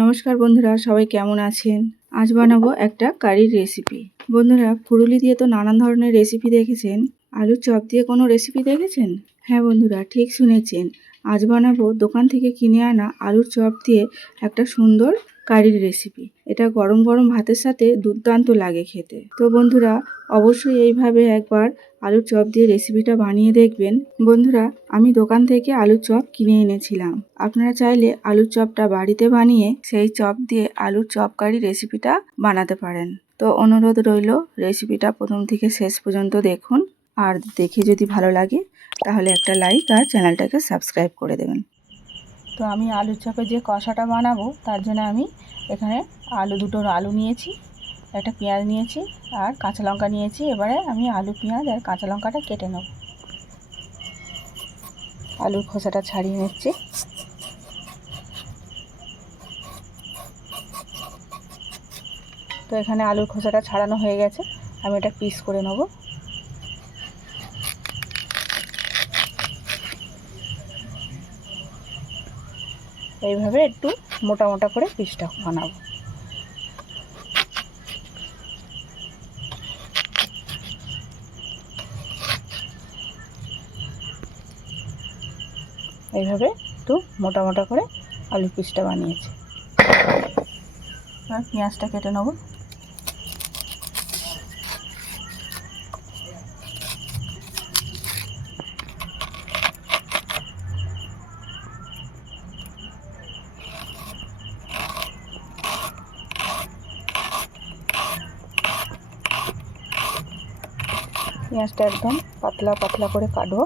নমস্কার বন্ধুরা, সবাই কেমন আছেন? আজ বানাবো একটা কারির রেসিপি। বন্ধুরা, ফুরুলি দিয়ে তো নানান ধরনের রেসিপি দেখেছেন। আলুর চপ দিয়ে কোনো রেসিপি দেখেছেন? হ্যাঁ বন্ধুরা, ঠিক শুনেছেন। আজ বানাবো দোকান থেকে কিনে আনা আলুর চপ দিয়ে একটা সুন্দর কারির রেসিপি। এটা গরম গরম ভাতের সাথে দুর্দান্ত লাগে খেতে। তো বন্ধুরা, অবশ্যই এইভাবে একবার আলুর চপ দিয়ে রেসিপিটা বানিয়ে দেখবেন। বন্ধুরা, আমি দোকান থেকে আলুর চপ কিনে এনেছিলাম। আপনারা চাইলে আলুর চপটা বাড়িতে বানিয়ে সেই চপ দিয়ে আলুর চপ কারি রেসিপিটা বানাতে পারেন। তো অনুরোধ রইল, রেসিপিটা প্রথম থেকে শেষ পর্যন্ত দেখুন। আর দেখে যদি ভালো লাগে তাহলে একটা লাইক আর চ্যানেলটাকে সাবস্ক্রাইব করে দেবেন। তো আমি আলুর চপের যে কষাটা বানাবো তার জন্য আমি এখানে দুটো আলু নিয়েছি, একটা পেঁয়াজ নিয়েছি আর কাঁচা লঙ্কা নিয়েছি। এবারে আমি আলু, পেঁয়াজ আর কাঁচা লঙ্কাটা কেটে নেব। আলুর খোসাটা ছাড়িয়ে নিচ্ছি। তো এখানে আলুর খোসাটা ছাড়ানো হয়ে গেছে, আমি এটা পিস করে নেব। এইভাবে একটু মোটা মোটা করে পিসটা বানাবো। এইভাবে একটু মোটা মোটা করে আলুর পিসটা বানিয়েছি। এবার পেঁয়াজটা কেটে নেব। পেঁয়াজটা একদম পাতলা পাতলা করে কাটবো।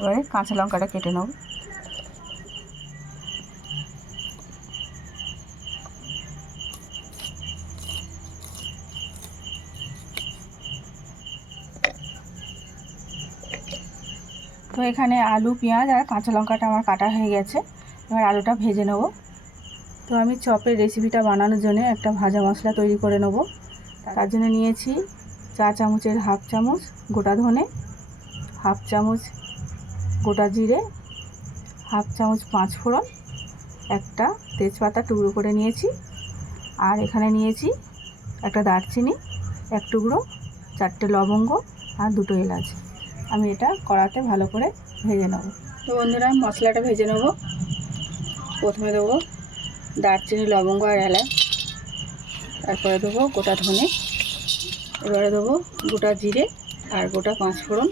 এবারে কাঁচা লঙ্কাটা কেটে নেব। তো এখানে আলু, পেঁয়াজ আর কাঁচা লঙ্কাটা আমার কাটা হয়ে গেছে। এবার আলুটা ভেজে নেব। তো আমি চপের রেসিপিটা বানানোর জন্য একটা ভাজা মশলা তৈরি করে নেব। তার জন্য নিয়েছি চা চামচের হাফ চামচ গোটা ধনে, হাফ চামচ গোটা জিরে, হাফ চামচ পাঁচফোড়ন, একটা তেজপাতা টুকরো করে নিয়েছি। আর এখানে নিয়েছি একটা দারচিনি, এক টুকরো, 4টে লবঙ্গ আর 2টো এলাচ। আমি এটা কড়াতে ভালো করে ভেজে নেব। তো বন্ধুরা, মশলাটা ভেজে নেব। প্রথমে দেবো দারচিনি, লবঙ্গ আর এলাচ, তারপরে দেবো গোটা ধনে, এবারে দেবো গোটা জিরে আর গোটা পাঁচফোড়ন।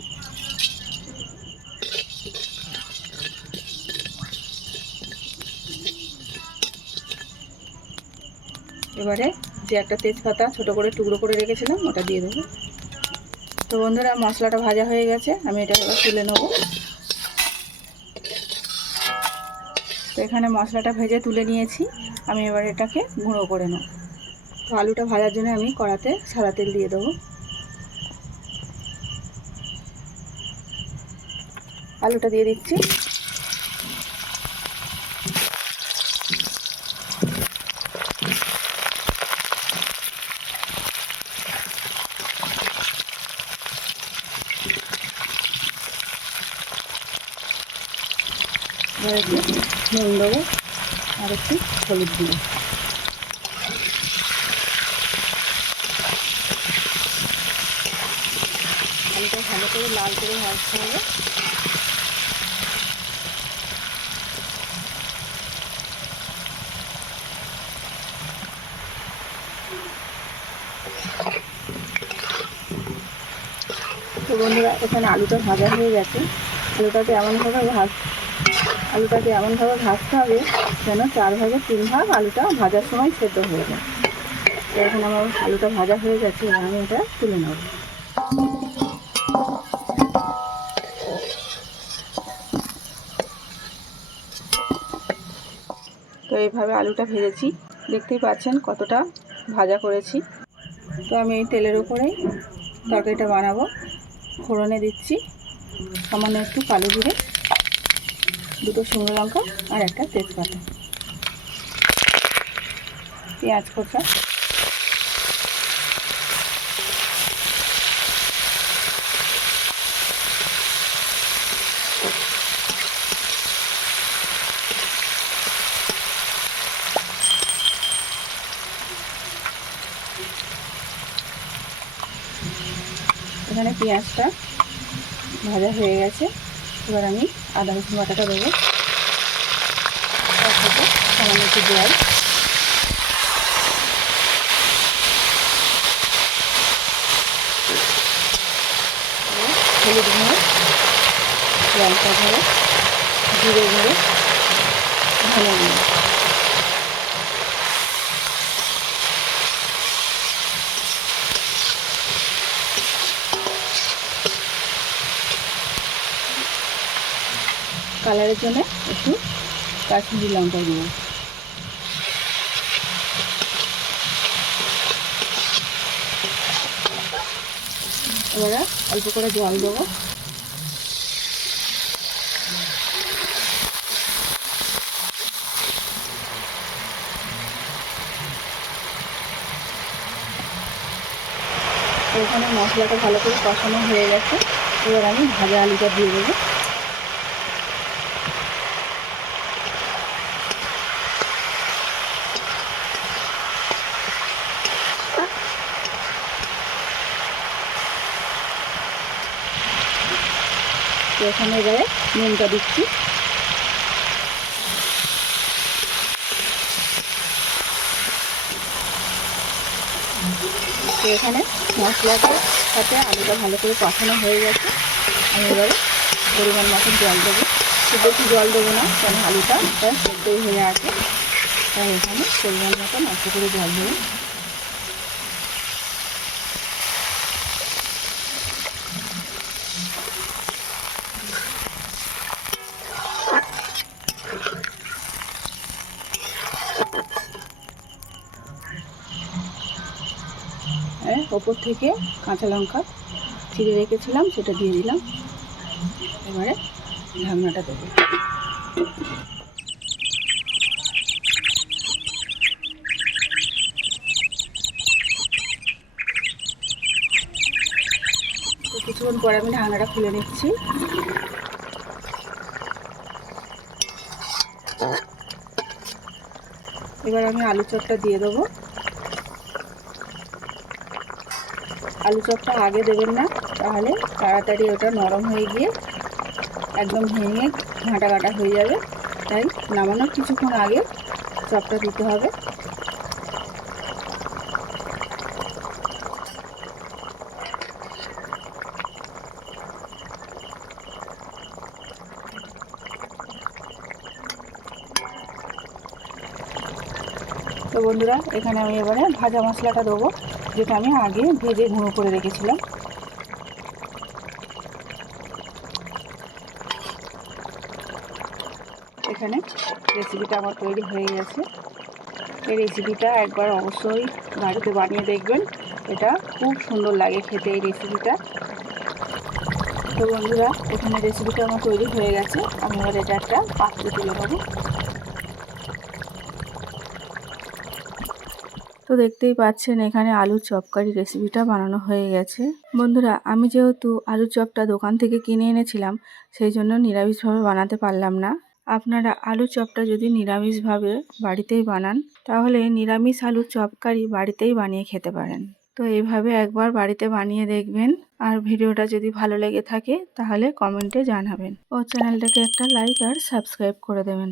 এবারে যে একটা তেজপাতা ছোটো করে টুকরো করে রেখেছিলাম ওটা দিয়ে দেবো। তো বন্ধুরা, মশলাটা ভাজা হয়ে গেছে, আমি এটা এবার তুলে নেব। তো এখানে মশলাটা ভেজে তুলে নিয়েছি, আমি এবার এটাকে গুঁড়ো করে নেব। তো আলুটা ভাজার জন্য আমি কড়াতে সাদা তেল দিয়ে দেবো। আলুটা দিয়ে দিচ্ছি। এবার একটু নুন দেবো আর একটু হলুদ দিব। আলুটা ভালো করে লাল করে ভাজতে হবে। তো বন্ধুরা, এখানে আলুটা ভাজা হয়ে গেছে। আলুটাকে এমনভাবে ভাজতে হবে যেন 4 ভাগে 3 ভাগ আলুটা ভাজার সময় সেদ্ধ হয়ে যায়। তো এখন আমার আলুটা ভাজা হয়ে গেছে, আমি এটা তুলে নেব। তো এইভাবে আলুটা ভেজেছি, দেখতেই পাচ্ছেন কতটা ভাজা করেছি। তো আমি এই তেলের উপরেই তরকারিটা বানাবো। ফোড়নে দিচ্ছি সামান্য একটু কালো জিরে, 2টো শুকনো লঙ্কা আর একটা তেজপাতা, পেঁয়াজ কোচা, এখানে পেঁয়াজটা ভাজা হয়ে গেছে। এবার আমি আদা রসুন বাটাটা দেবো, তার সাথে সামান্য একটু জল, হলুদ গুঁড়ো, লঙ্কা গুঁড়ো, জিরে গুঁড়ো, ধনে গুঁড়ো। কালারের জন্য একটু কাশ্মীরি লঙ্কা গুঁড়ো। এবারে অল্প করে জল দেবো। এখানে মশলাটা ভালো করে কষানো হয়ে গেছে। এবার আমি ভাজা আলুটা দিয়ে দেবো। এখানে এবারে নুনটা দিচ্ছি। তো এখানে মশলাটার সাথে আলুটা ভালো করে কষানো হয়ে গেছে। আমি এবারে পরিমাণ মতন জল দেবো। খুব বেশি জল দেবো না, কারণ আলুটা সেদ্ধই হয়ে আছে। তাই এখানে পরিমাণ মতন অল্প করে জল দেবো। ওপর থেকে কাঁচা লঙ্কা চিড়ে রেখেছিলাম, সেটা দিয়ে দিলাম। এবারে ঢাকনাটা দেবো। তো কিছুক্ষণ পরে আমি ঢাকনাটা খুলে নিচ্ছি। এবার আমি আলু চপটা দিয়ে দেবো। আলু চপটা আগে দেবেন না, তাহলে তাড়াতাড়ি ওটা নরম হয়ে গিয়ে একদম ভেঙে ঘাঁটা ঘাঁটা হয়ে যাবে। তাই নামানোর কিছুক্ষণ আগে চপটা দিতে হবে। তো বন্ধুরা, এখানে আমি এবারে ভাজা মশলাটা দেবো, যেটা আমি আগে ভেজে গুঁড়ো করে রেখেছিলাম। এখানে রেসিপিটা আমার তৈরি হয়ে গেছে। এই রেসিপিটা একবার অবশ্যই বাড়িতে বানিয়ে দেখবেন। এটা খুব সুন্দর লাগে খেতে এই রেসিপিটা। তো বন্ধুরা, এখানে রেসিপিটা আমার তৈরি হয়ে গেছে। আমি এবার এটা একটা পাত্রে তুলে নেবো। তো দেখতেই পাচ্ছেন এখানে আলুর চপ কারি রেসিপিটা বানানো হয়ে গেছে। বন্ধুরা, আমি যেহেতু আলুর চপটা দোকান থেকে কিনে এনেছিলাম, সেই জন্য নিরামিষভাবে বানাতে পারলাম না। আপনারা আলুর চপটা যদি নিরামিষভাবে বাড়িতেই বানান, তাহলে নিরামিষ আলুর চপ কারি বাড়িতেই বানিয়ে খেতে পারেন। তো এইভাবে একবার বাড়িতে বানিয়ে দেখবেন। আর ভিডিওটা যদি ভালো লেগে থাকে তাহলে কমেন্টে জানাবেন ও চ্যানেলটাকে একটা লাইক আর সাবস্ক্রাইব করে দেবেন।